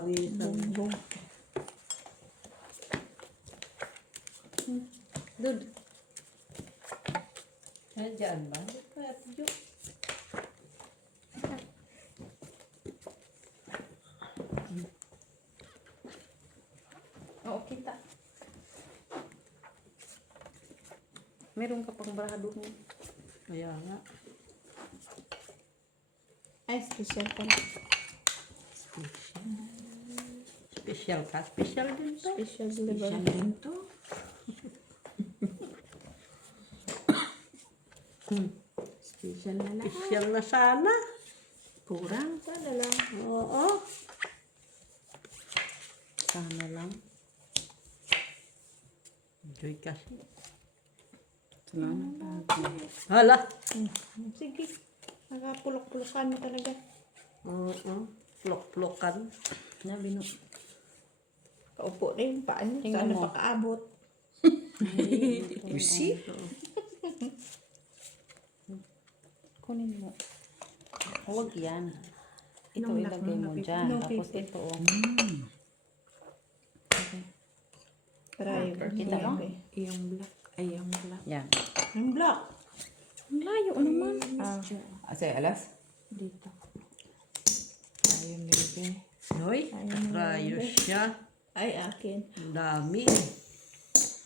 Naparisan. Bumbong. Doon. Ay, dyan ba? Kaya tiyo. Oo, kita. Meron ka pang barado mo. Kaya nga. Ay, special pala. Special ka. Special din to. Special delivery. Special din to. Special na lahat. Special na sana. Kurang. Sana lang. Oo. Sana lang. Enjoy kasi. Salamat. Hala. Sige. Nakapulok-pulokan mo talaga. Oo. Plok-plokan. Nabi no. Kaupo na yung paan. Tingnan Sana mo. pakaabot. You see? Kunin mo. Huwag yan. Ito Nung ilagay mo dyan. nung Tapos people. ito. Oh. Para Kita mo? Yung black. Ay, yung black. Yan. Yung black. Ang layo naman. Say, alas? Dito. Ayun, baby. Hoy. Rayo siya. Ay, akin. Ang dami.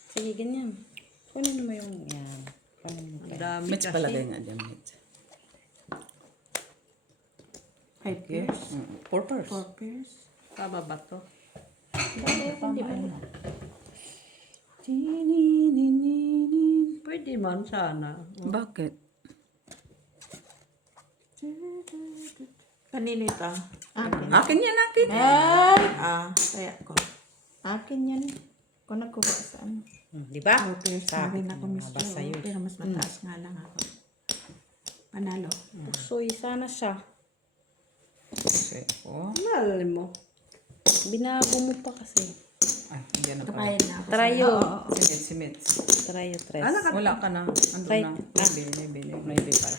Sige, ganyan. Kunin mo yung yan. Ang dami Mitch kasi. palagay nga dyan, Mitch. 5 years? 4 pairs. 4 pairs. Tama ba to? Hindi mo. Pwede man sana. Bakit? Kanino ito? Akin. Akin yan, akin. Ay! Kaya ko. Akin yan. Kung nagkuha sa ano. Di ba? Okay, sabi na ko, Miss Basta Jo. yun. Pero mas mataas nga lang ako. Panalo. Pusoy sana siya. Okay. Oh. Mahal mo. Binago mo pa kasi. Ay, hindi na pala. Kapayan na ako. Trayo. Si Mitch. Trayo, tres. Wala ka na. Ando Right. na. Maybe para.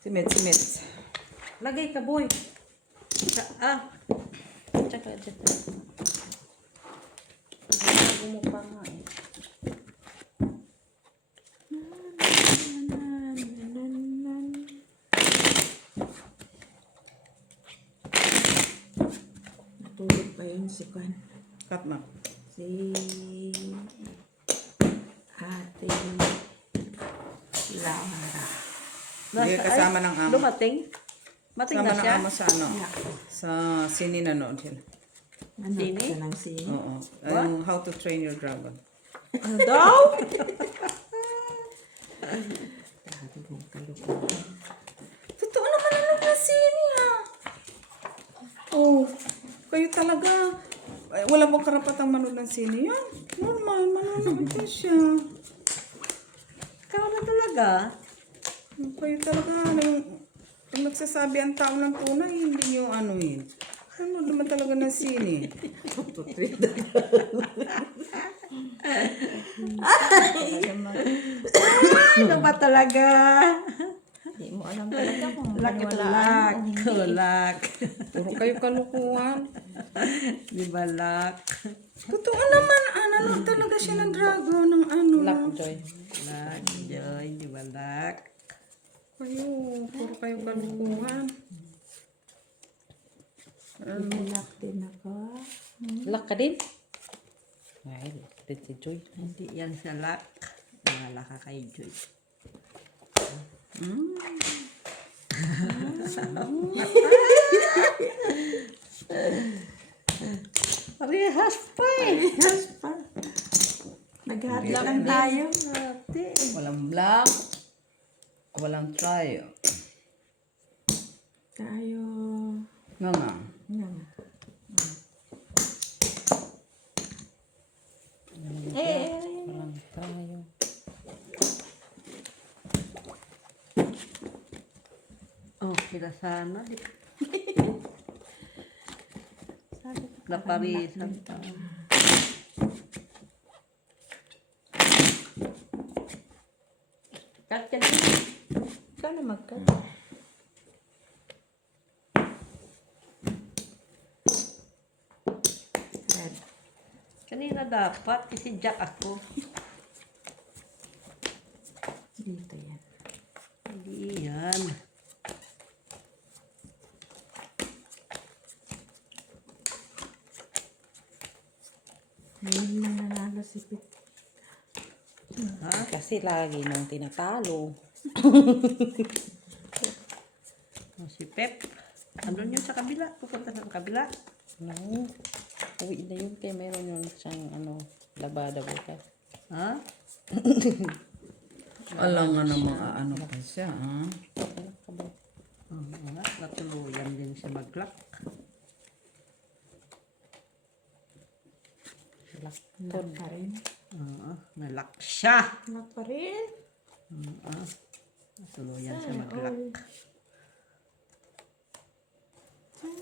Si Mitch. Lagay ka, boy. Tsaka dyan. Binago mo pa nga eh. Natulog pa yun si Kwan. Cut mo. Si Ate Laura. Hindi, kasama ng amo. Dumating? Mating Kasama na ng siya? amo sa ano? Sa sini nanood sila. Sini? ng sini. Oo. Yung How to Train Your Dragon. Ano daw? Totoo naman na sini ha. Oh, kayo talaga. Ay, wala pong karapatang manood ng sini yan. Normal, manonood din siya. Ikaw na talaga. Kayo talaga, yung nagsasabi ang tao ng tunay, hindi nyo ano yun. Ano naman talaga ng sini? Ano ba talaga? Hindi mo alam talaga kung Lak. maniwalaan o hindi. Lak. Puro kayo kalukuhan. Di ba lak? Totoo naman, ano talaga siya ng dragon ng ano. Lockjoy. Lak, Joy. Di ba lak? Kayo, puro kayo kalukuhan. Ilalak din ako. Lock ka din? Ay, lock din si Joy. Hindi yan siya lak. Wala ka kay Joy. Parehas pa eh. Yes pa. Naghahatid lang tayo. Walang black, walang try. Tayo. Nga nga. Yan. Eh, Parang tayo. Oh, sila sana. sabi ko. Naparisan pa. Cut ka din. Ikaw na mag-cut. Kanina dapat, kasi Jack ako. Dito yan. Hindi yan. Ngayon lang nanalo si Pit. Ha? Kasi lagi nang tinatalo. O, si Pep. Andun yun sa kabila. Pupunta sa kabila. No. Uwi na yun kaya meron yun siyang labada bukas. Ha? Alam nga namang ano pa siya, ha? Oo nga. Natuluyan din siya mag-lock. Lock pa rin. Oo. Nalock siya. Lock pa rin. Oo. Natuluyan siya mag-lock.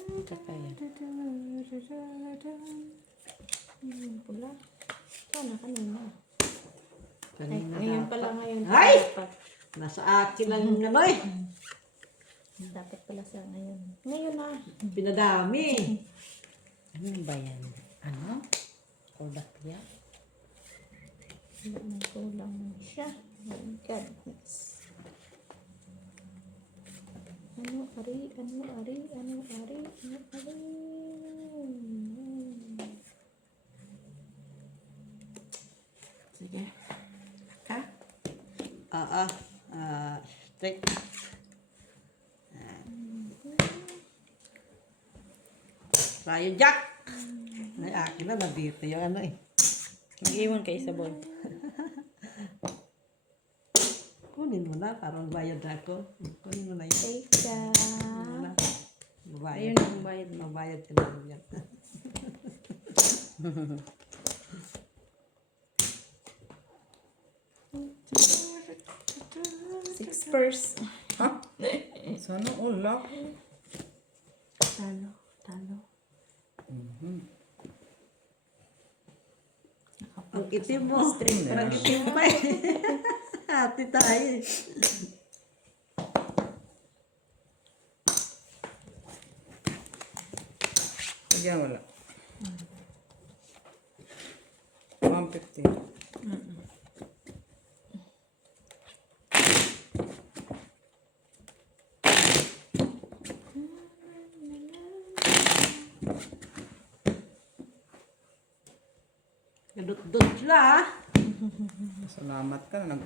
Ito pa yan. Pula. Sana kanina. Kanina Ngayon dapat. pala ngayon. Ay! Dapat. Nasa akin lang na ba eh. Dapat pala sa ngayon. Ngayon na. Pinadami. Ano ba yan? Ano? Kodakya? Kulang siya. My goodness. Ano ari? Ano ari? Ano ari? Ano ari? Sige. Ka? Oo. Straight. Tayo, Jack. Ay, akin na. Nandito yung ano eh. Mag-iwan kay Isabel. Kunin mo na. Parang bayad na ako. Kunin mo na yun. Teka. Kunin mo na. Mabayad. Ayun ang bayad mo. Mabayad ka na yan. Six purse. Ha? Sana ulak. Talo. Talo. Ang itim mo. String na Parang yan. itim pa eh. Hati tayo eh. Yan, wala. 150. Gadot-dot sila ah. Salamat ka na.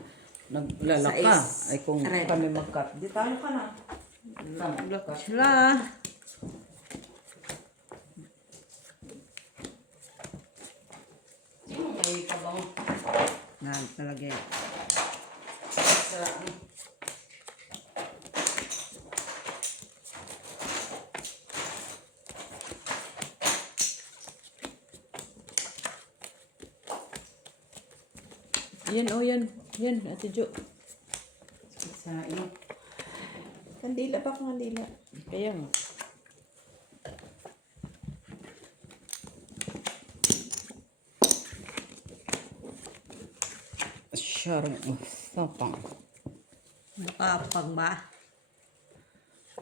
Naglalak ka. Ay kung kami mag-cut. Di tayo ka na. Gadot sila. Ay kabaw. Yan talaga eh. Sa Yan, oh yan. Yan, Ate Jo. ino. Kandila pa kung kandila. Kaya nga. Syarang masapang. Makapag ba?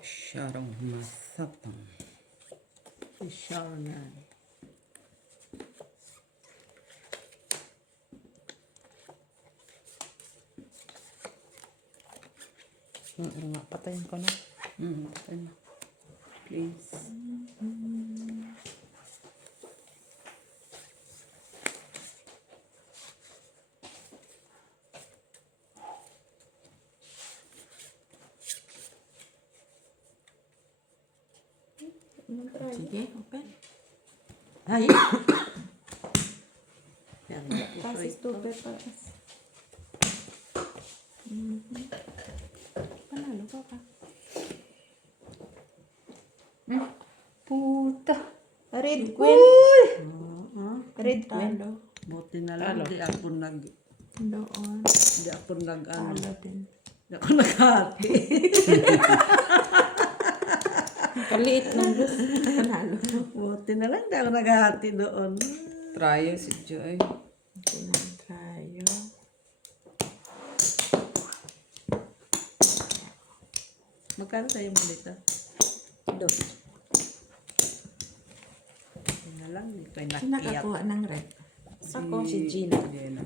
Syarang masapang. Sure na. Nga, patayin ko na. Patay na. Please. Mag-try. Sige, open. Ay! Yan. Taas stupid pa. Panalo ka ka. Puta. Red queen. Red queen. Buti na lang. Di ako Doon. Di ako ano. Talo din. Di ako naghati. Kaliit ng bus. Panalo. Buti na lang. Di ako naghati doon. Trial si Joy. Tayo. Magkano tayo mo dito? Dos. Buti na lang. Ito ay Sino nakiyak. nakakuha ng red? Ako. Si Gina. Jenna.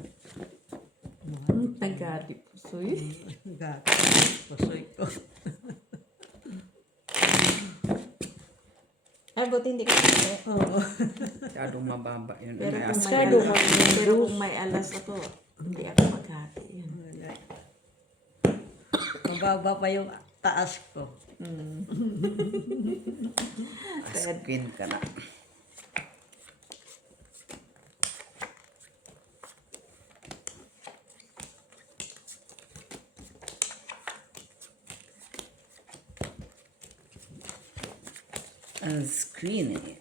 Nagadi pusoy. Gato. Pusoy ko. Ay, buti hindi ka pusoy. Oo. Masyadong mababa yun. Pero May kung asin. may alas, pero kung may alas ako, hindi ako maghati yan. Mababa pa yung taas ko. Askin ka na. Ang screen eh.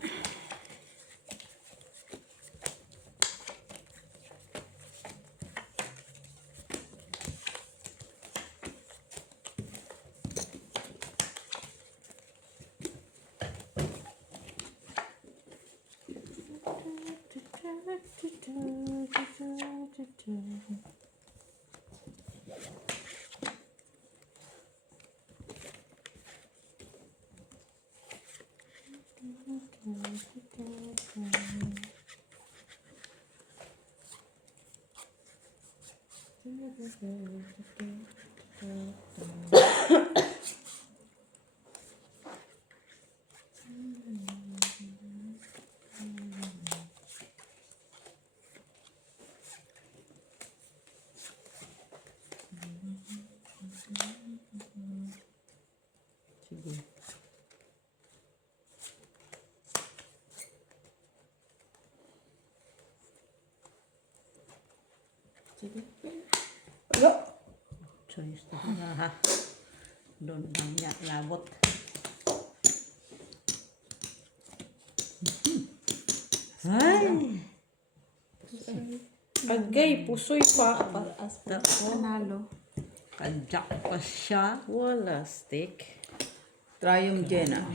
Sige. Wala. Choice na ha. Doon lang niya labot. Ay! Agay, pusoy pa. Panalo. Kadyak pa siya. Wala stick. Try yung Jenna.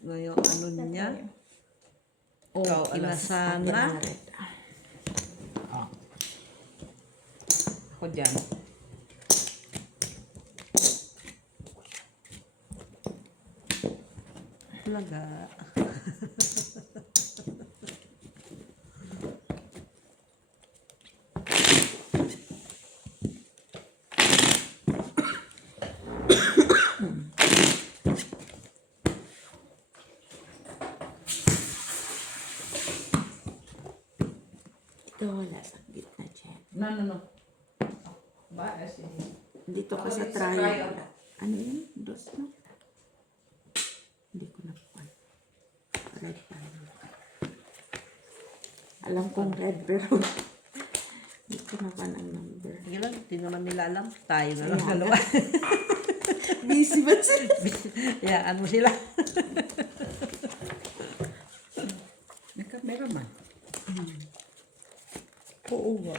Ngayon ano niya. O, Ikaw, alas. inasana. Ako dyan. Talaga. Ito wala sa gitna dyan. No. Ba, asin. Dito ka sa Sa trial. trial. Ano yun? Dos, no? Hindi ko na pa. Red pa. Alam kong red pero hindi ko na pa ng number. Sige lang, di naman nila alam. Tayo na lang dalawa. Busy ba sila? Hayaan mo sila. May cameraman. Oo nga.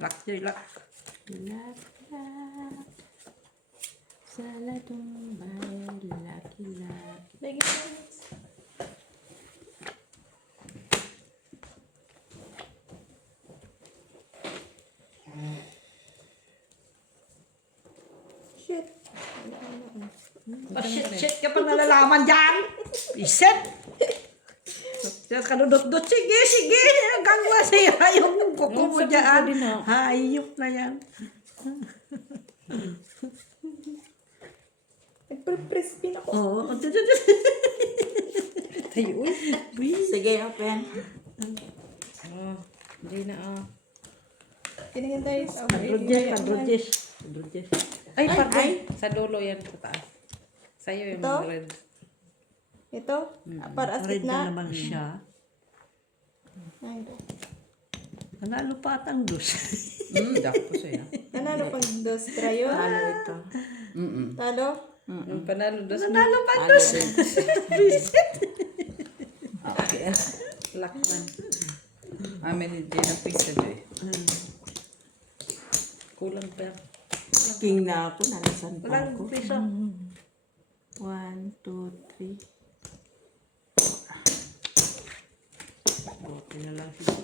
Lock yun, lock. Lak-lak sa latumbay, laki-laki. Shit. Shit ka pa nalalaman dyan. Iset. Tapos kadudot-dot. Sige. Hanggang masira yung kuko mo dyan. Hayop na yan. Nagpre-press-pin ako. Oo. Tayo, uy. Sige, open. Oh, hindi na Tinigin tayo sa Padrojes. Ay, Ay, pardon. ay. Sa dulo yan, sa taas. Sa'yo yung Ito? red. Ito? Para as Red na gitna. naman siya. Ay, Nanalo pa atang dos. Dako sa'yo. nanalo pang dos trayo. Talo ito. Talo? Yung panalo dos. Nanalo pa dos. Okay. Lakman. Amin hindi na pizza doy. Kulang pa. King na ako, nalasan pa Walang ako. piso. 1, 2, 3. Okay na lang siya.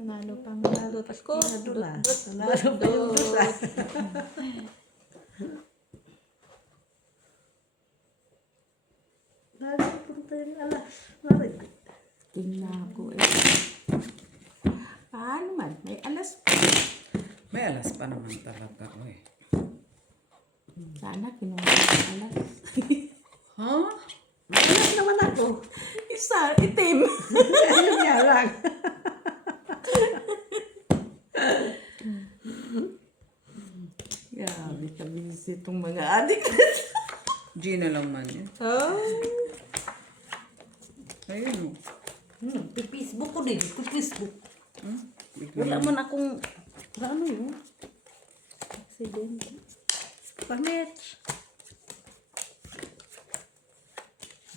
Nanalo pang Tapos kinado na. Nanalo pa yung dusa. Nagpunta yung alas. Marig. King na ako eh. Paano man? May alas pa. May alas pa naman talaga. Uy. Sana kinuha ng alas. Ha? Alas naman ako. Isa, itim. Ayun nga lang. Grabe kabilis itong mga adik. Gina lang man yun. Oh. Ayun. Facebook ko din. Facebook. Wala man akong... Wala ano yun? Accident. Pamit.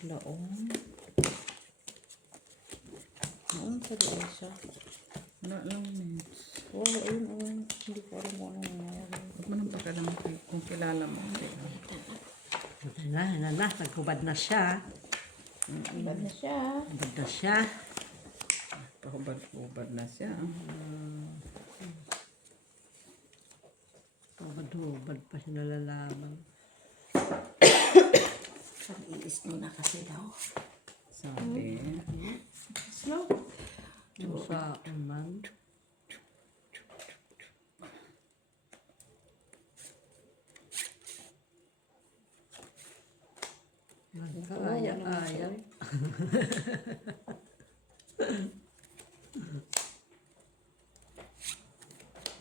Wala Noon sa doon siya. Wala lang minutes. Oh, ayun. Hindi ko alam kung anong nangyari. Huwag mo nang pagkalaman kung kilala mo. Hindi. Nagkubad na siya. Ilan na siya. Nagkubad na siya. Pahubad-hubad na siya. Hubad pa siya nalalaman. Pag-iis mo na kasi daw. Sabi. Slow. Yung sa uman. Nagkaaya-aya.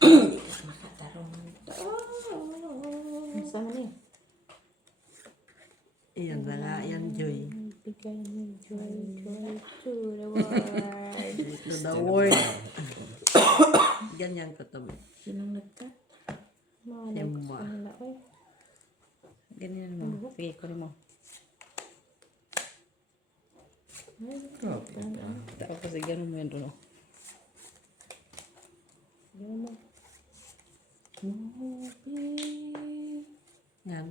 Makatarong nito. Saan man eh? Iyan na nga, yan, Joy. Bigay ng joy to the world. To the world. Ganyan ko to. Sinong nagtat? Simwa. Ganyan mo. Sige, kunin mo. Tapos ganun mo yan doon. Ganun mo. Yan.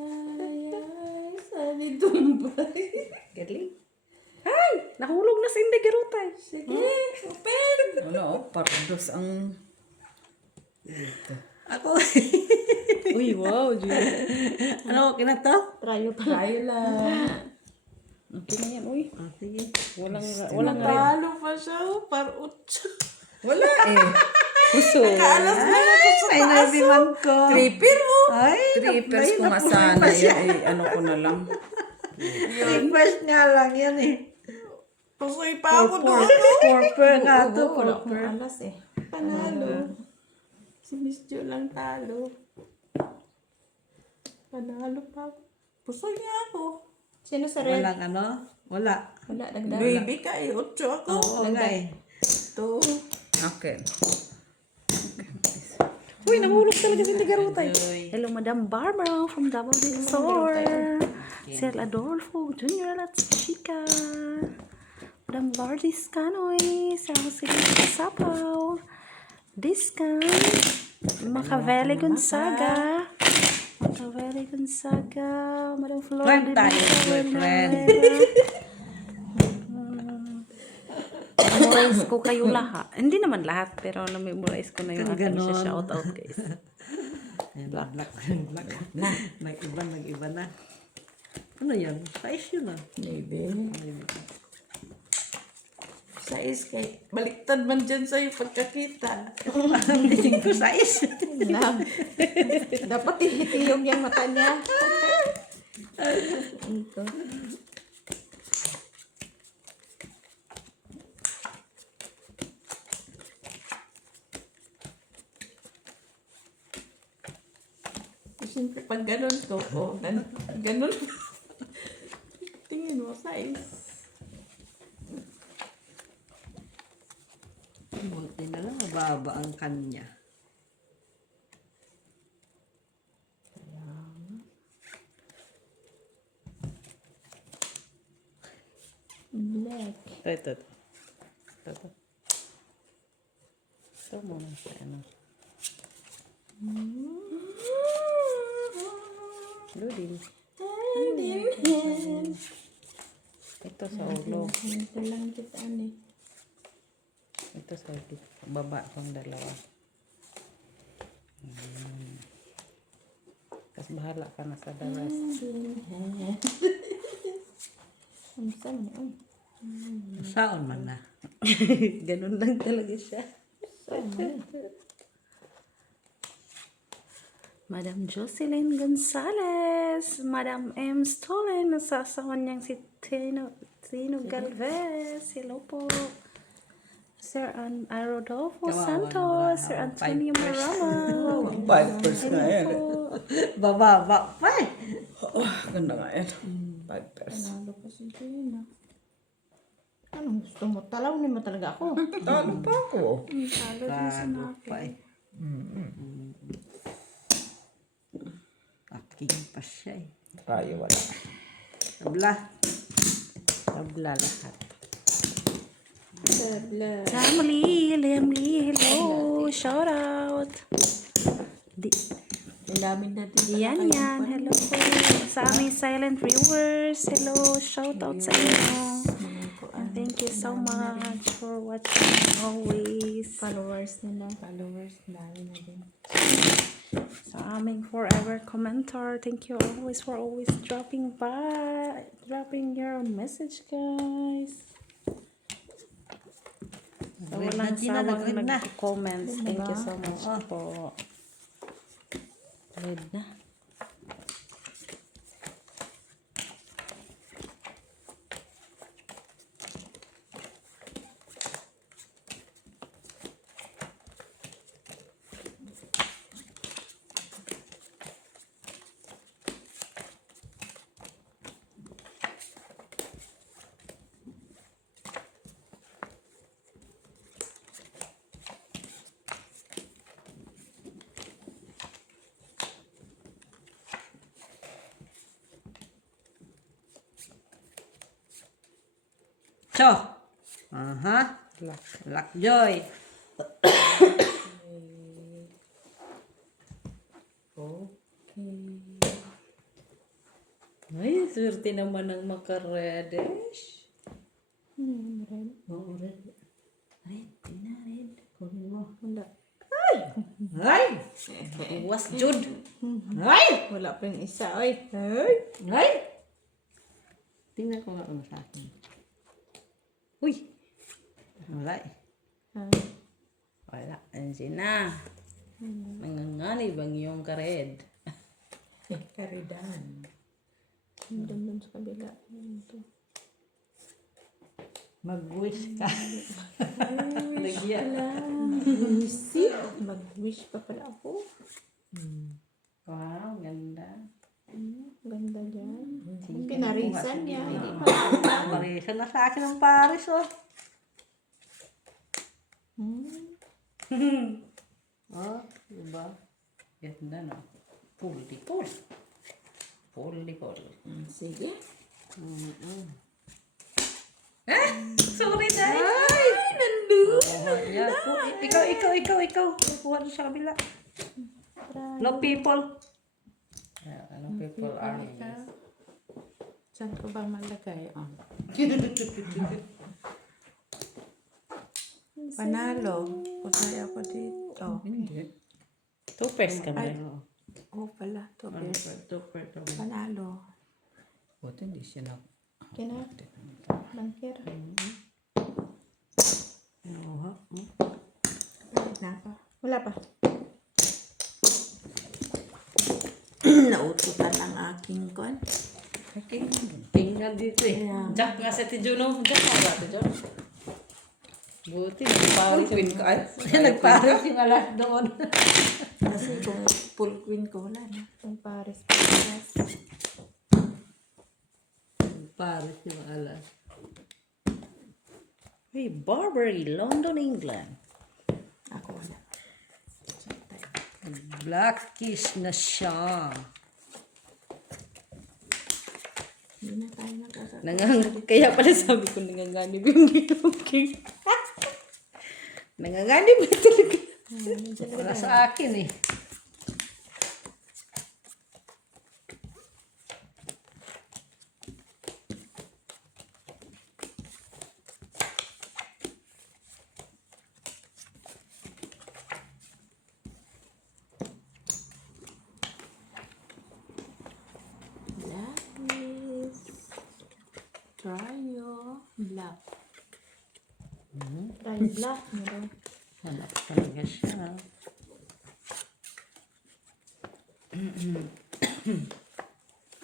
Ay, saan itumbay? Galing. Ay! Nahulog na si Inday Garutay. Sige, open. Ano, pardos ang... Ako. Uy, wow, Julie. Ano, okay na to? Trayo pa. Tayo lang. Okay na yan, uy. Oh, sige. Walang red. Talo pa siya, par-utso. Wala eh. Puso. Alas mo na ko sa Ay, nabiman ko. tripper mo. Ay, Trippers ko nga sana. Ano ko na lang. Trippers nga lang yan eh. Pusoy pa ako doon. Purple nga to, Wala purple. akong alas eh. Panalo. Si Miss Jo lang talo. Panalo pa ako. Pusoy niya ako. Sino sa red? Walang ano? Wala. Wala, dagdag. Baby ka eh. 8 ako. Oo nga eh. Ito. Okay. Uy, nahulog talaga si Inday Garutay. Joy. Hello, Madam Barbara from Double Big Store. Sir Adolfo Jr. at Chica. Madam Lourdes Canoy. Sir Jose Sapaw. Discount. Machiavelli Gonzaga. Machiavelli Gonzaga. Madam Flor Friend de tayo, Mesa boyfriend. Memorize ko kayo lahat. Hindi naman lahat, pero na-memorize ko na yung Kung aking ganon. shout out, guys. Black. Nag-iba na. Ano yan? Size yun ah. Maybe. Sais kay baliktad man dyan sa'yo pagkakita. Ang tingin ko size. Dapat ihitiyog yung mata niya. Ito. Siyempre pag ganun to, ganun. Tingin mo, size. Buti na lang, mababa ang kanya. Black. Ito. Ito muna sa ano. Ludin. Ito sa ulo. Ito lang kita ani. Ito sa baba kong dalawa. Tapos bahala ka na sa daras. Ang sama na. Saon man na. Ganun lang talaga siya. Madam Jocelyn Gonzalez, Madam M. Stolen, nasasawan niyang si Tino Galvez. Hello po. Sir Rodolfo Kawawa Santos, naman, Sir Antonio Marama. 5% nga yan. Bababa pa eh. Ganda nga yan. 5%. Panalo pa si Gina. Anong gusto mo? Talawin mo talaga ako. Talo pa ako. Talo din sa Bago nakin. pa eh. Aking pa siya eh. Tayo wala. Tabla. Tabla lahat. Tabla. Family, hello, shout out. Ilamin natin pala Yan, kayong yan. Hello po. Sa aming silent viewers. Hello. Shout out sa inyo. And thank you so much for watching always. followers nila. Followers, dami na din. Sa aming forever commenter. Thank you always for always dropping by. Dropping your message, guys. Sa Nag-read walang na, Gina, sawang nag-read na. nag-comments. Thank you so much po. Read na. So. Aha. Lockjoy. Ay, swerte naman ng makaredesh. Oo, red. Red, tina, red. Kunin mo. Wala. Ay! Uwas, Jud. Ay! Wala pa yung isa. Oy. Ay! Tingnan ko nga ano sa akin. Uy. Wala eh. Wala. Ansin na. Nanganganib ang iyong kared. Karidan. Doon sa kabila. Ito. Mag-wish ka. Nagya. See? Mag-wish pa pala ako. Wow, ganda. Ganda dyan. Pinarisan niya. Hindi pa. Parisan na sa akin ang Paris, oh. Oh, diba? Ganda, no? Puli-pul. Puli-pul. Sige. Sorry, Day. Oh, yan. Ikaw. Kuha doon sa kabila. No people. Ano people are these? Saan ko ba malagay? Oh. Panalo. Pagay ako dito. Hindi. Two pairs ka ba? Oh, pala. Super. Panalo. Buti hindi siya na. Kina? Bangkir. Na pa. Wala pa. Naututan ang aking kon. Tingnan dito eh. Jack nga sa Tijuno. Jack nga ba, Tijuno? Buti, nagpawis yung ka ay. Nagparis yung alas doon. Kasi kung full queen ko, wala na. Kung Paris. Paris. Paris yung alas. Hey, Barbary, London, England. Ako wala. Black kiss na siya. Hindi na tayo Kaya pala sabi ko nanganganib yung gilong king. Nanganganib na talaga. Wala sa akin eh. Black Trio black. Try black. Meron. Wala talaga siya.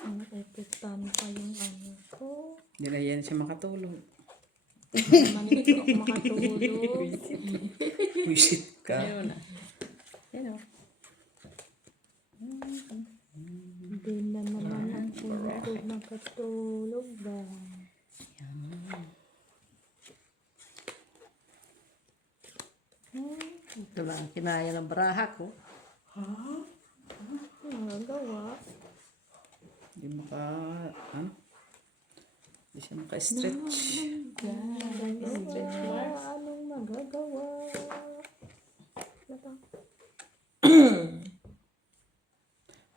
Ang epitan pa yung ano ko. Hindi na yan siya makatulog. Manito ako makatulog. Wisit ka. Ayun na. Yan o. Hindi na naman ako makatulog ba? Ito lang ang kinaya ng baraha ko. Nagawa. Hindi maka, ano? Hindi siya maka-stretch. Anong magagawa?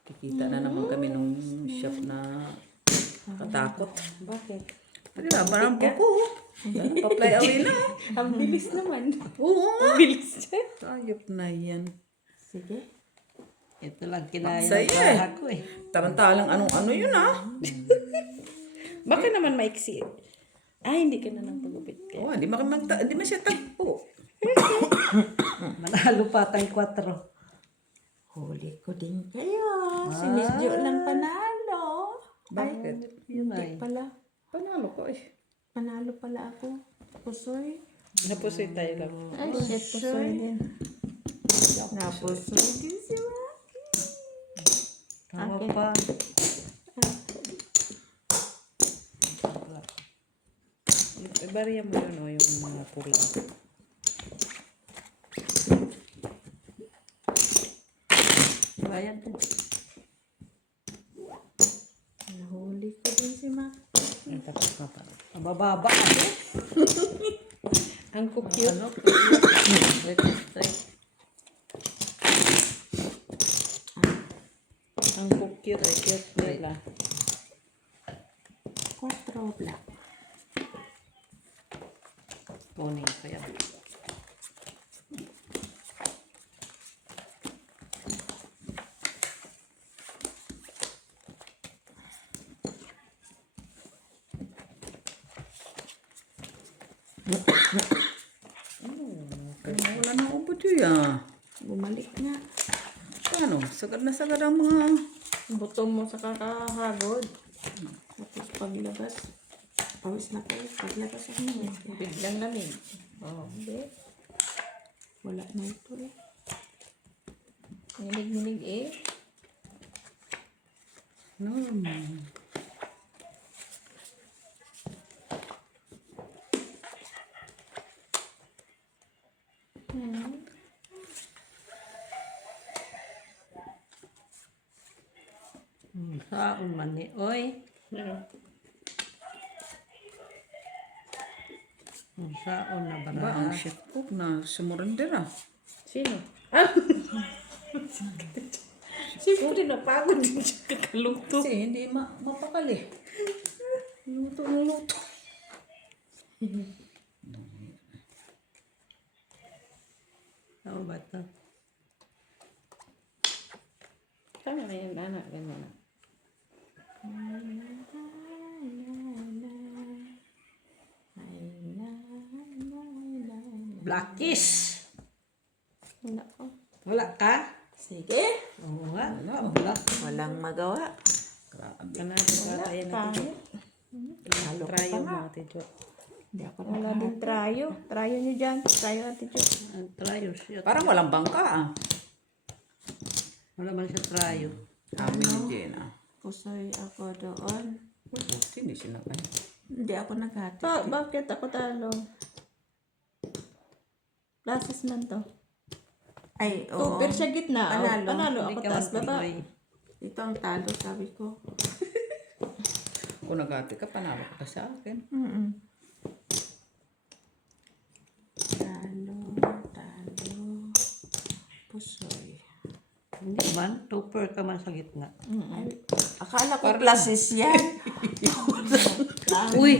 Kikita na naman kami nung shop na katakot. Bakit? Pwede na, parang buko. Pa-fly away na. Ang bilis naman. Oo nga. Bilis siya. Ayop na yan. Sige. Ito lang kinaya ng Saya baraha ko eh. Tamantalang anong-ano yun ah. Bakit naman maiksi? Ay, hindi ka na nang pagupit ka. Oo, hindi man siya tagpo. Manalo pa tayong 4. Huli ko din kayo. Si Miss Jo lang panalo. Bakit? Yun Hindi ay. pala. Panalo ko eh. Panalo pala ako. Pusoy. Napusoy tayo lang. Ay, shit, pusoy din. Napusoy din si Maki. Tama pa. Ibariya mo yun o, yung mga pula. Bayan din. Nahuli ko din si Maki. Ang tapos na pa. Mabababa ako. Ang cute. Ano? Wait, straight. Ang cute. Ay, cute nila. 4 black. Kunin ko yan. Wala na ubod yun ah. Bumalik nga. Paano? Sagad na sagad ang mga... Buto mo sa kakahagod. Tapos paglabas. Pawis na kayo. Paglabas ako niya. Biglang lamig. Oo. Hindi. Wala na ito eh. Nilig-nilig eh. Normal. Saon man ni. Oy. Saon na Ba, baraha. ang shit po na sumurrender ah. Sino? Ah! Siyempre napagod din siya kakaluto. Kasi hindi mapakali. Luto ng luto. Ano ba ito? Tama na yan, anak. Ganyan na. Blackish. Wala ko. Wala ka? Sige. Oo nga. Black. Walang magawa. Grabe. Kanado ka tayo na Pangit. Halo ka pa nga. Hindi ako na. Wala din trayo. Trayo nyo dyan. Trayo Ate Jo. Ang trayo siya. Parang walang bangka ah. Wala man siya trayo. Amin ni Jenna. Pusoy ako doon. Hindi siya nakay. Hindi ako naghati. Bakit ako talo? Lasas man to. Ay, oo. Pero siya gitna. Panalo. Panalo Hindi ako ka taas baba. Pinoy. Ito ang talo, sabi ko. Kung nagati ka, panalo ka sa akin. Talo, Pusoy. Hindi man, topper ka man sa gitna. Akala ko pluses yan. Uy!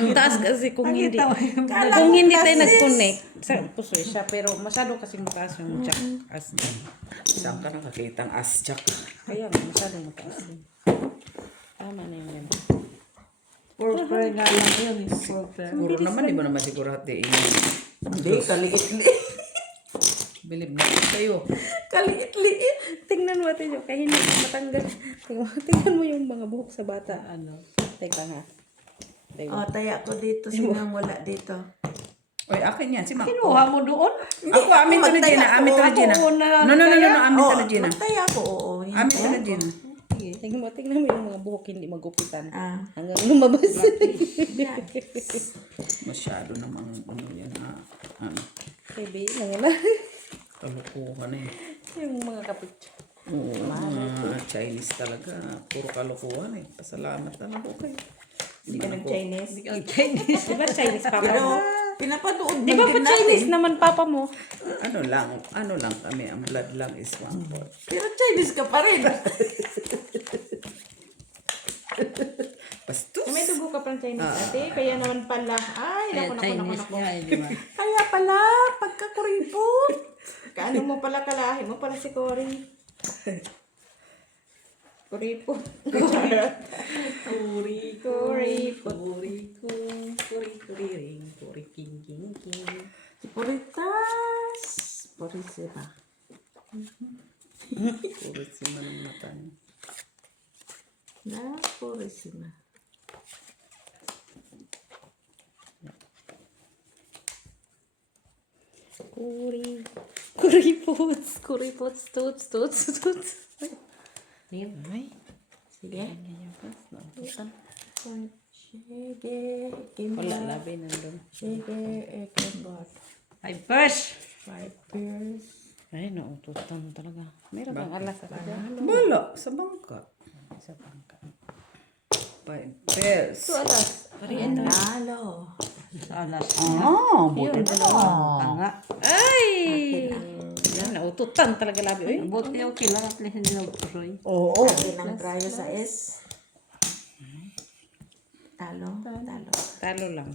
Ang taas kasi kung hindi. Nakita mo yung Kung hindi tayo nag-connect, sa pusoy siya, pero masyado kasing mataas yung jack as din. Saan ka nakakita ang asjak? Kaya nga, masyado mataas din. Tama na yung ganun. topper nga lang yun. Topper. Puro naman, di ba naman siguro hati Hindi, kaliit-liit. Bilib na kayo. Kaliit-liit. Tingnan mo natin yung kaya hindi matanggal. Tingnan mo yung mga buhok sa bata. Ano? Teka nga. Teka. O, taya ko dito. Sinang wala dito. Oy, akin yan. Si Mako. Kinuha mo doon? Ako, amin to na Gina. Amin to na Gina. Ako una lang No, amin to Oo, na Gina. magtaya ko, oo. Yan. Amin to na Gina. Tingnan mo yung mga buhok hindi magupitan. Ah. Hanggang lumabas. Masyado namang ano yan ha. Ano, Baby, nangala. kalukuhan eh. Yung mga kapit. Oo, mga Chinese talaga. Puro kalukuhan eh. Pasalamat na ako kayo. Hindi ka nag-Chinese. Hindi ka Chinese. Di ba Chinese papa Pero, mo? pinapanood Di man ba din pa Chinese natin. naman papa mo? Ano lang kami. Ang blood lang is 1/4. Pero Chinese ka pa rin. Bastos. May dugo ka pang Chinese ate. Kaya naman pala. Ay, Kaya naku. Chinese nga eh, di ba? Kaya pala, pagkakuripot. Kaano mo pala kalahi mo pala si Cory. Kuripot. Kuri, kuri, king. Puritas. Purisima. Puro si manang mata niya. Na, purisima. Kuripots, toots. Ayun. Sige. Sige, Wala labi nandun. sige, ekebot. Ay, first. 5 years. Ay, naututan talaga. Meron kang alas sa kanya. Bala, sa bangka. Sa bangka. 5 pesos. Ito alas. Panalo. Sa alas. Buti na. Tanga. Ay! Yan, naututan talaga labi. Uy. Buti okay lang at least hindi nagpusoy. Oo. Lagi ng dryo sa S. Talo. Talo lang.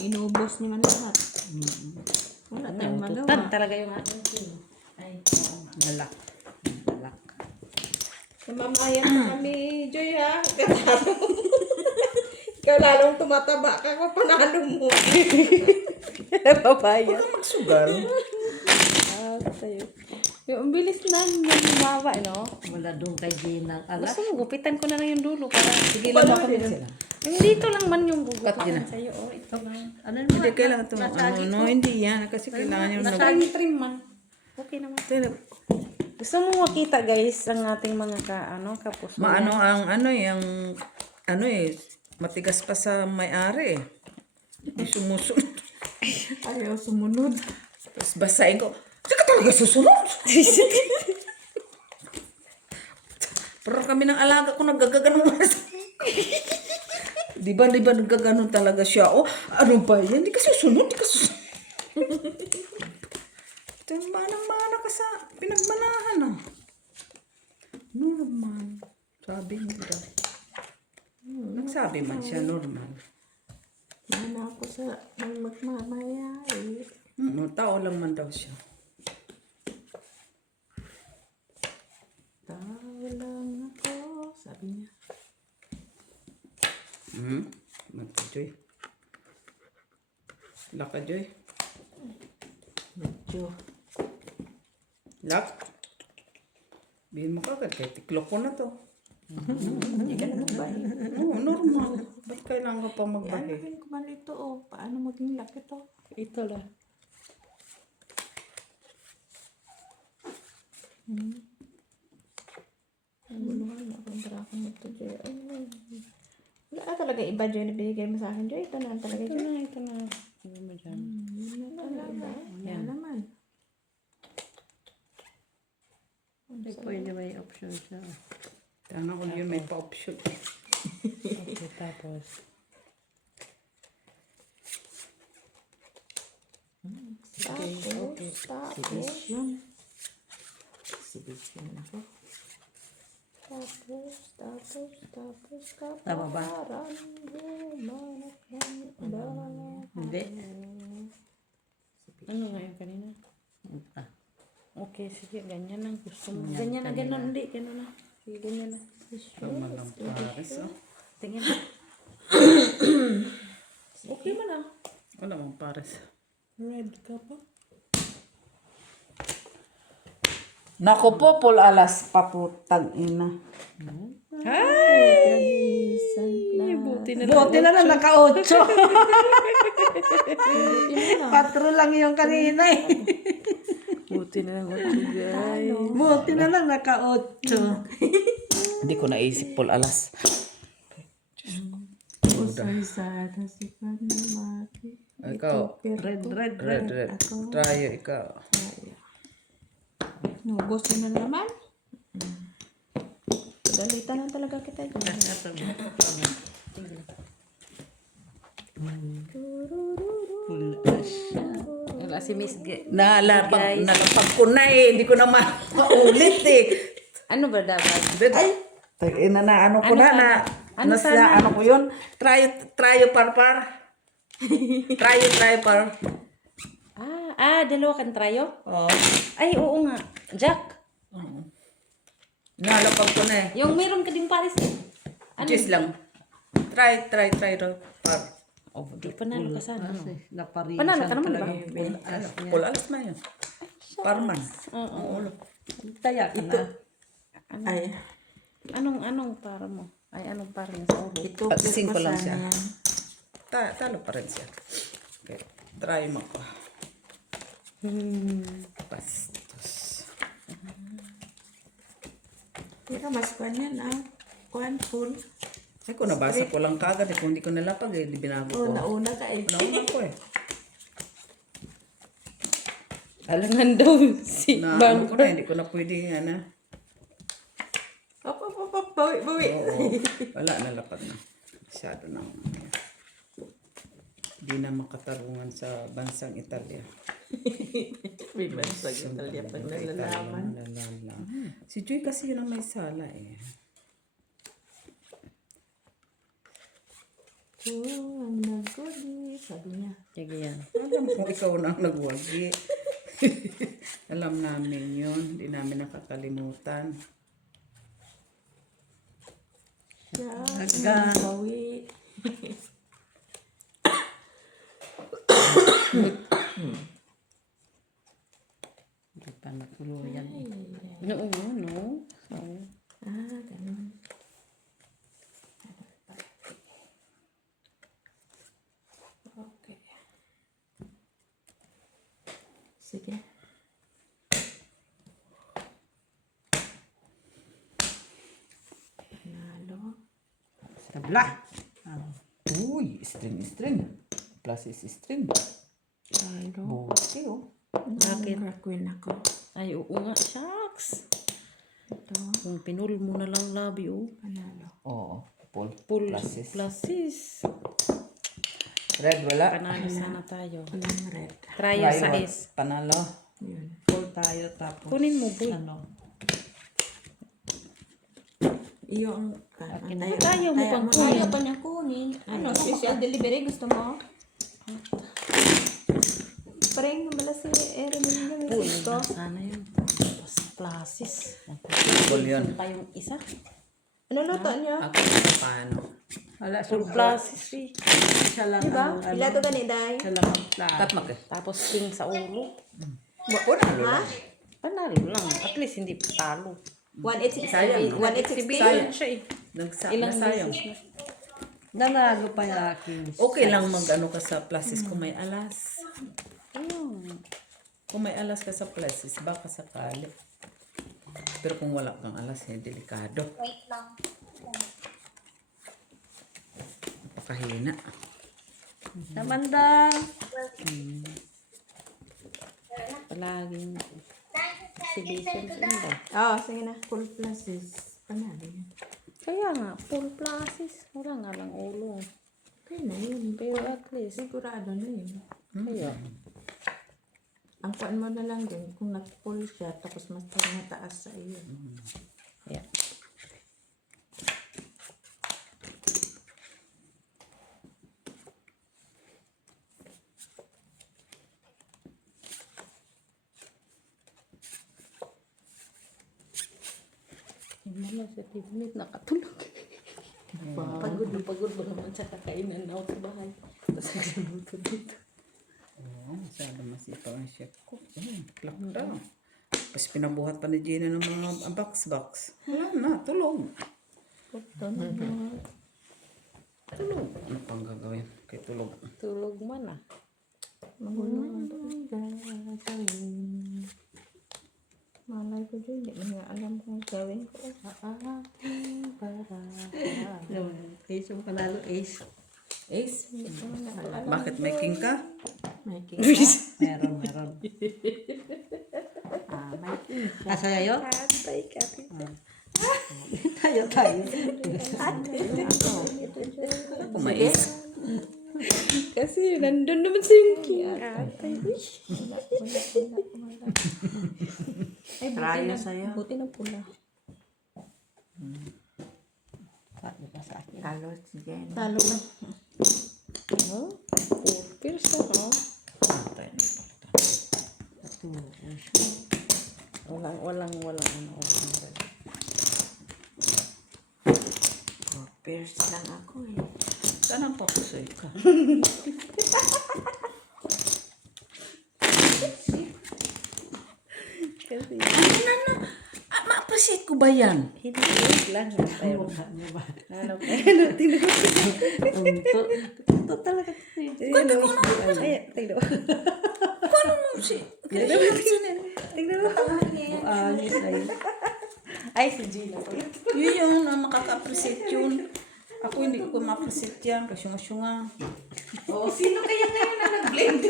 Inubos niyo man lahat. Wala tayong Naututan magawa. talaga yung ating team. Ay, Malak. Namamayan na kami, Joy ha. Ikaw lalong tumataba ka kung panalo mo. Babayan. Huwag magsugal. Tayo. Yung bilis na yung lumawa, no? Wala doon kay Gina. Alas. Gusto mo, gupitan ko na lang yung dulo para sige lang ako. Yung dito lang man yung gugupitan sa'yo. Oh, ito lang. Ano Hindi kailangan ito. Ano, hindi yan. Kasi kailangan yung Trim man. Okay naman. Gusto mo makita guys ang ating mga kapos. Maano ang yung matigas pa sa may-ari. Yung sumusunod. ayaw sumunod. Tapos basahin ko, hindi ka talaga susunod. Pero kami ng alaga ko naggaganon. Di ba naggaganon talaga siya? Oh, ano ba yan? Di ka susunod. Ito yung manang-mana ka sa pinagmanahan ah. Normal. Sabi niya. Nagsabi man siya, normal. Mana ako sa magmamaya eh. Tao lang man daw siya. Tao lang ako. Sabi niya. Joy. Laka, Joy. Medyo. Lak. Bihin mo kagad, kaya tiklok ko na to. Hindi ka na magbahi. Oo, normal. Ba't kailangan ka pa Ano magbahi? rin ko man ito oh. Paano maging laki to? Ito lang. Naguluhan na akong drako nito, Joy. Wala ka talaga iba, Joy, na binigay mo sa akin, Joy. Ito na lang talaga, Joy. Ito na. Ano mo dyan? Wala naman. Hindi pwede may option siya. Tama ko yun, may pa-option. Okay, tapos. Okay. Exhibition. Exhibition ako. Tama ba? Hindi. Ano nga yung kanina? Ah, Okay, sige, ganyan ang gusto mo. Ganyan na, ganyan, hindi, ganyan na. Sige, ganyan na. Malang pares, oh. Tingin. Okay man ah. Wala mong pares. Red ka pa? Naku po, full alas pa po, tag-ina. Buti na buti na lang naka-8. 4 lang yung kanina eh. Buti na lang ako, guys. Buti na lang naka-8. Hindi ko naisip full alas. Usay sana si Panamati. Ikaw, Red. red. Tryo, ikaw. Nubos na naman. Pagalitan na talaga kita. Wala si Miss G. Nalapag ko na eh. Hindi ko na maulit eh. Ano ba dapat? Ay! Tag-ina na, ano ko Ano na, sana? Ano nasa, sana? ano ko yun? Tryo par. Tryo par. Dalawa kang trayo? Oo. Ay, oo nga. Jack, Nalapag ko na eh. yung meron ka din pares eh. Ano? Cheese lang. Try par. Oh, di panalo ka sana. Naparisan Panalo ka naman, talaga diba? yung full alas niya. Full alas na yun. Parman. Oo. Kaya ka na. Ay. Anong para mo? Ay, anong para niya sa ulo? Ito. Sing ko lang siya. Talo pa rin siya. Okay. Try mo ko. Bastos. Hindi ka mas kwan yan Kwan full. Ay, kung nabasa ko lang kagad eh. Kung hindi ko nalapag eh, di binago ko. Nauna ka eh. Nauna ko eh. Alangan daw si Na ano ko na, hindi ko na pwede ano. Bawi. Oo. Wala, nalapag na. Masyado na. Hindi na makatarungan sa bansang Italia. May bansag Italia pag nalalaman. Si Joy kasi yun ang may sala eh. Ang naguli, sabi niya. Sige yan. Alam ko ikaw na ang nagwagi. Alam namin yun. Hindi namin nakakalimutan. Hanggang. Bawi. Hindi pa natuluyan eh. No. Ganun. Okay. Sige. Nalo. Sabla. Uy, string. Plus is string. Nalo. Buti oh. Bakit? Queen ako. Ay, oo nga. Shucks. Ito. Kung pinul mo na lang labi, Panalo. Oo. Full Pluses. Red wala. Panalo sana tayo. Walang red. Tryo sa is. Panalo. Full tayo tapos. Kunin mo, boy. Ano? Iyo ang Tayo mo pang kunin. pa niya kunin. Ano, special delivery gusto mo? Parang mala si Erin yung Uy, gusto. sana yun. Pluses. Full yun. Pa yung isa. Ano luto niya? Ako na paano. Wala Full siya. pluses eh. Siya lang Diba? ang Pila to gani, day? Siya lang ang plan. Tapmak eh. Tapos king sa ulo. Panalo Ha? lang. Panalo lang. At least hindi talo. 1868. 1868. Sayang siya eh. Ilang Nasayang. beses na. Nanalo pa yung aking. Okay lang mag-ano ka sa pluses kung may alas. Ayun. Kung may alas ka sa pluses, baka sakali. Pero kung wala kang alas, delikado. Wait lang. Napakahina. Samanda. Palaging exhibition sa inyo. Oo, sige na. Full pluses. Panalo yan. Kaya nga, full pluses. Wala nga lang ulo. Okay na yun. Pero at least, Sigurado na yun. kaya. Ang kuan mo na lang din, kung nag-pull siya, tapos mas mataas sa iyo. Yeah. Hindi na sa 10 minutes nakatulog. Pagod mo naman sa kakainan na ako sa bahay. Tapos nagluto dito. Oo, masyado masipag ang chef ko. Plakda. Tapos pinabuhat pa ni Gina ng mga box. Wala na, tulog. Tulog. Ano pang gagawin? Kay tulog. Tulog man ah. Magulang gagawin. Malay ko dyan, hindi mo nga alam kung gawin ko. Ace mo panalo, Ace. Ace, hindi ko nga alam. Bakit may king ka? May king ka? Meron. May king siya. Asa yayo? Atay ka. Tayo. Ako mais. Kasi nandun naman sa yung king. Atay. Ay, Trayo sa'yo. buti na pula. Sabi pa sa akin. Talo si Jen. Talo na. Oh, pierce ka, no? Walang ano. Pierce lang ako eh. Saan ang pakusoy ka? Ma-appreciate ko ba yan? Hindi lang. Ito talaga. Pwede ko na. Ay, tignan. Paano mo si... Tignan mo. Buangis na yun. Ay, si Gina. Yun yun, makaka-appreciate yun. Ako hindi ko ma-appreciate yan. Kasyunga-syunga. Sino kaya na nag-blend?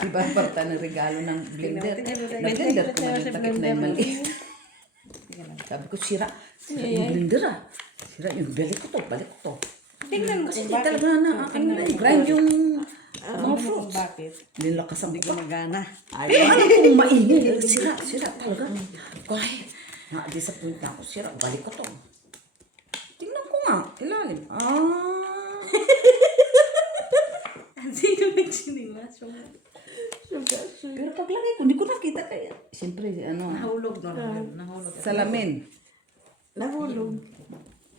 Diba, parta ng regalo ng blender. Na-blender ko na yung takip na yung mali. Sabi ko, sira yung blender ah. Sira yung balik ko to. Tingnan mo Kasi kung di talaga na, grind yung mga fruits. Bakit? Nilakas ang Hindi ko magana. Pero ano kung maingay, sira talaga. Kahit na-disappoint na ako, sira, balik ko to. Tingnan ko nga, ilalim. sino nagsinimas? Pero paglagay ko, hindi ko nakita kaya. Siyempre, Nahulog na. salamin. Nahulog.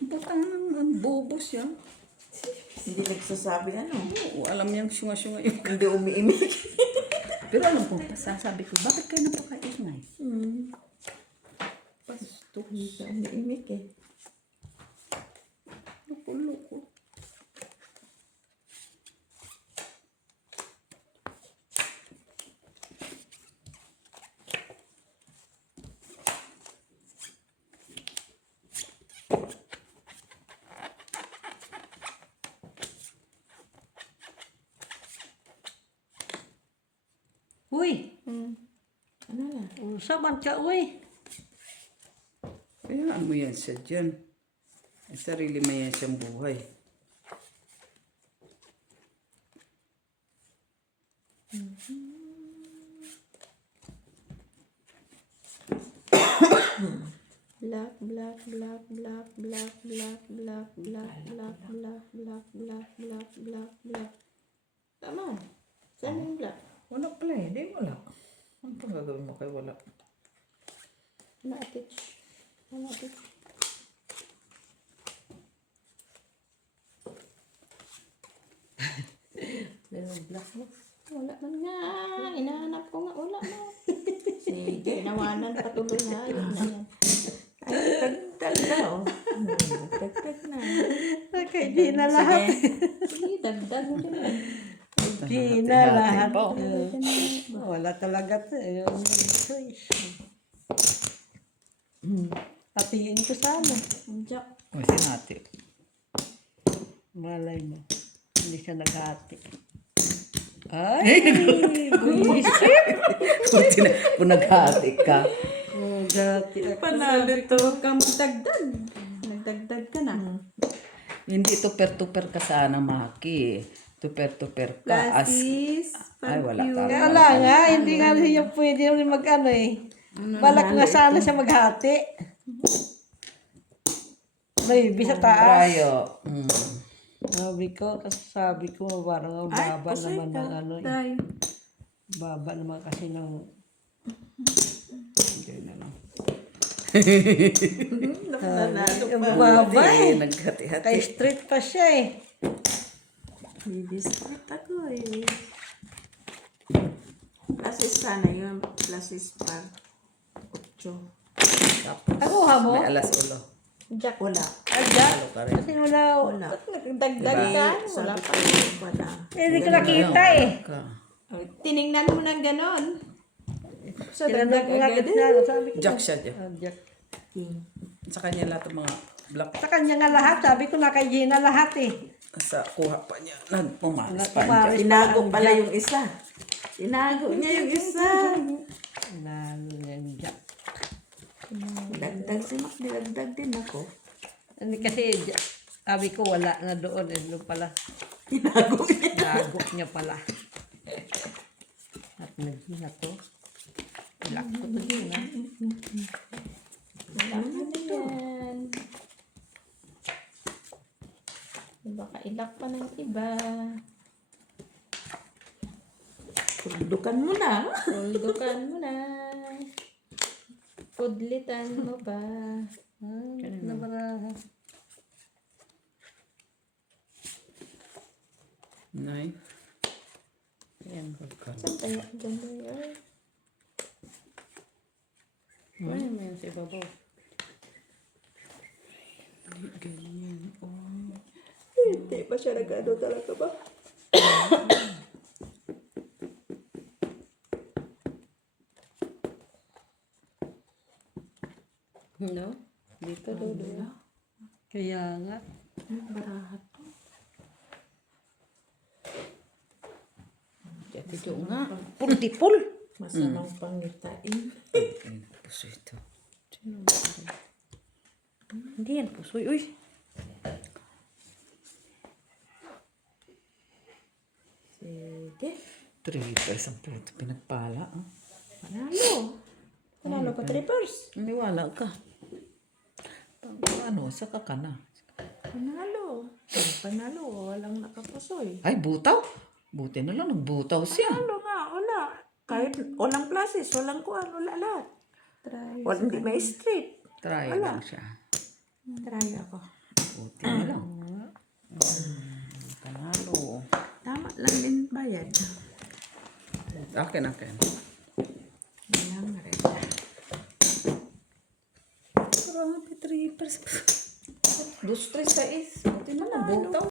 Butang ng bobo siya. Hindi nagsasabi ano. Oo, alam niyang syunga-syunga yung... Hindi umiimik. Pero alam ko, sasabi ko, bakit kayo napakaingay? Pasto. Umiimik eh. Loko. Uy! Ano na? Saban ka, uy! Kayaan mo yan siya dyan. Ay, sarili mo yan siyang buhay. Black. Tama. Saan yung black? Wala pala eh, di wala. Ano pa gagawin mo kay wala? Naatich. Black mo. Wala man nga. Inahanap ko nga. Wala na. Sige, nawanan patuloy na. Yun na yan. Dagdag daw. Dagdag na. Okay, di na lahat. Sige, dagdag mo dyan. Di na lahat. Wala talaga to. Yung choice. Patingin ko sana. Jack. O, sinati. Malay mo. Hindi siya naghati. Ay! Kung naghati ka. Naghati ako. Panalo to. Huwag ka magdagdag. Nagdagdag ka na. Hindi to per-to-per ka sana, Maki. Tuper-tuper ka. Plasis. Ay, wala ka. Wala nga, hindi nga siya pwede rin mag-ano eh. Balak nga sana siya maghati. Baby sa taas. Rayo. Sabi ko, parang ang baba naman ng ano eh. Tay. Baba naman kasi ng... Hindi na lang. Ang baba eh. Naghati-hati. Kay street pa siya eh. Bibiscuit ako eh. Plasis sana yun. Plasis par 8. Nakuha mo? May alas ulo. Jack. Wala. Halo ka rin. Kasi wala. Wala. Nagdagdag ka. Wala pa. Wala. Hindi ko nakita eh. Ka. Tiningnan mo ng ganon. So, Tinanong dagdag ko nga agad gitna. Sabi ko. Jack siya dyan. Jack. Sa kanya lahat ng mga black. Sa kanya nga lahat. Sabi ko na kay Gina lahat eh. Sa kuha pa niya. Nagpumaris pa niya. Pumaris Tinago pala yung isa. Tinago niya yung isa. Nalo niya yung Jack. Dagdag si Mac, nilagdag din ako. Hindi kasi sabi ko wala na doon. Doon pala. Tinago niya. Nagok niya pala. At nagina to. Ilak ko to din ha. Ilak mo na yan. Baka ilak pa ng iba. Puldukan mo na. Tuldukan mo na. Pudlitan mo pa. Na para. Nay. Ayan. Saan kaya dyan mo yun? Ano mo yan sa ibabaw? Ganyan. Hindi pa siya nag-ano talaga ba? No? Dito dulo. Kaya nga. Barahat. Ito nga. Pultipul. Masamang pangitain. Puso ito. Hindi yan pusoy. Uy. Sige. 3 ang puto. Pinagpala. Panalo. Panalo ka, trippers. Niwala ka. Ano, saka ka na. Panalo. Panalo. Walang nakapusoy. Ay, butaw. Buti na lang, nagbutaw siya. Panalo nga. Wala. Kahit walang plasis, walang kuhan, wala lahat. Walang hindi may street. Try Wala. lang siya. Try ako. Buti na lang. Panalo. Tama lang din bayad. Akin. Walang rin. Grabe, 3%. 2, 3, 6. Buti na lang, butaw.